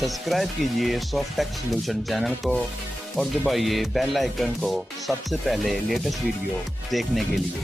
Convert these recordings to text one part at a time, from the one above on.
Subscribe कीजिए Softech solution channel को और दबाइए बेल आइकन को सबसे पहले लेटेस्ट वीडियो देखने के लिए।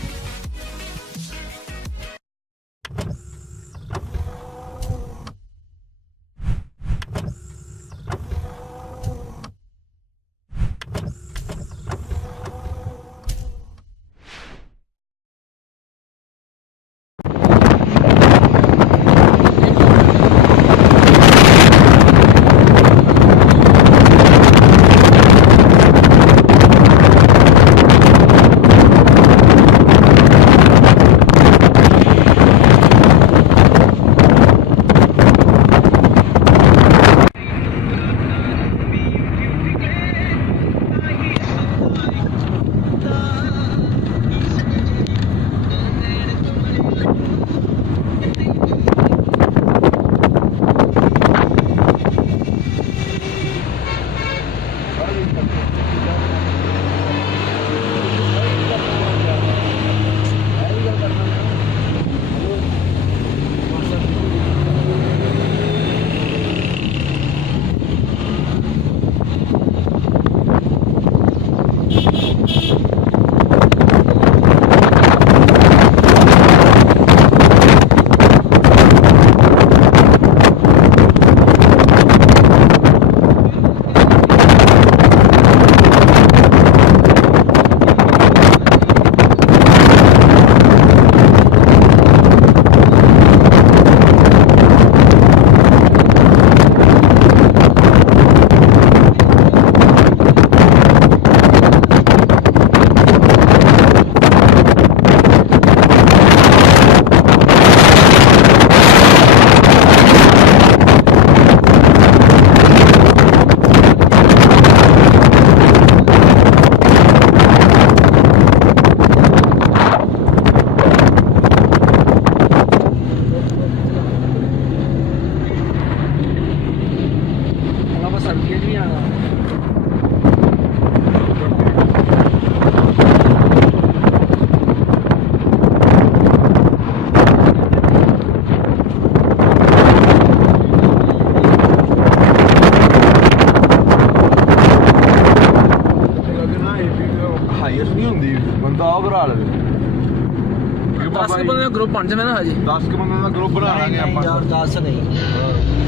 दस के बंदे ग्रुप बन जाए ना हजी 10 के बंदे का ग्रुप बना लांगे ਆਪਾਂ यार 10 नहीं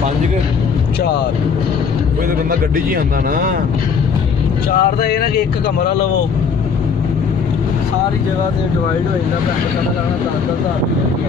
5 के 4 ਕੋਈ ਤਾਂ ਬੰਦਾ ਗੱਡੀ 'ਚ ਹੀ ਆਂਦਾ ਨਾ 4 ਦਾ ਇਹ ਨਾ ਕਿ ਇੱਕ ਕਮਰਾ ਲਵੋ ਸਾਰੀ ਜਗ੍ਹਾ ਤੇ ਡਿਵਾਈਡ ਹੋ ਜਾਂਦਾ ਪੈਸੇ ਕਰਨਾ 10,000